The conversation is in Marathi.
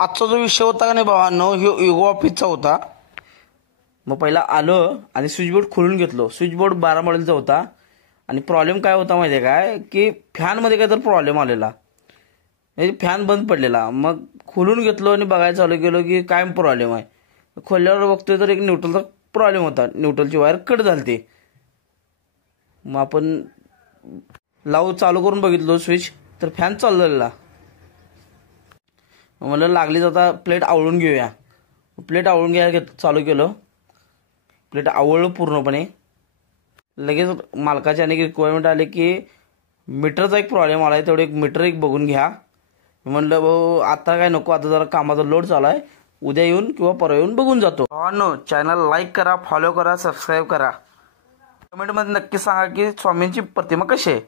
आजचा जो विषय होता का नाही भावांनो, ह्यो युगो ऑफिसचा होता. मग पहिला आलो आणि स्विचबोर्ड खोलून घेतलो. स्विचबोर्ड 12 मॉडेलचा होता आणि प्रॉब्लेम काय होता माहिती आहे काय, की फॅनमध्ये काहीतरी प्रॉब्लेम आलेला. फॅन बंद पडलेला. मग खोलून घेतलो आणि बघायला चालू केलो की काय प्रॉब्लेम आहे. खोलल्यावर बघतोय तर एक न्यूट्रलचा प्रॉब्लेम होता. न्यूट्रलची वायर कट झालती. मग आपण चालू करून बघितलो स्विच, तर फॅन चाललेला. मला लागलीच आता प्लेट आवळून घेऊया. प्लेट आवळून घ्यायला चालू केलं. प्लेट आवळलं पूर्णपणे. लगेच मालकाचे अनेक रिक्वायरमेंट आले की मीटरचा एक प्रॉब्लेम आला आहे, तेवढे एक मीटर एक बघून घ्या. म्हणलं भाऊ आता काय नको, आता जरा कामाचा लोड चालू आहे, उद्या येऊन किंवा परवा येऊन बघून जातो. भावांनो, चॅनल लाईक करा, फॉलो करा, सबस्क्राईब करा. कमेंटमध्ये नक्की सांगा की स्वामींची प्रतिमा कशी आहे.